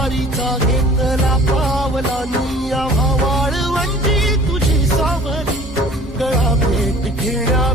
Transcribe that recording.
वारीचा घेतला पावला निया वाळवंटी तुझी सावली गळा भेट घेण्या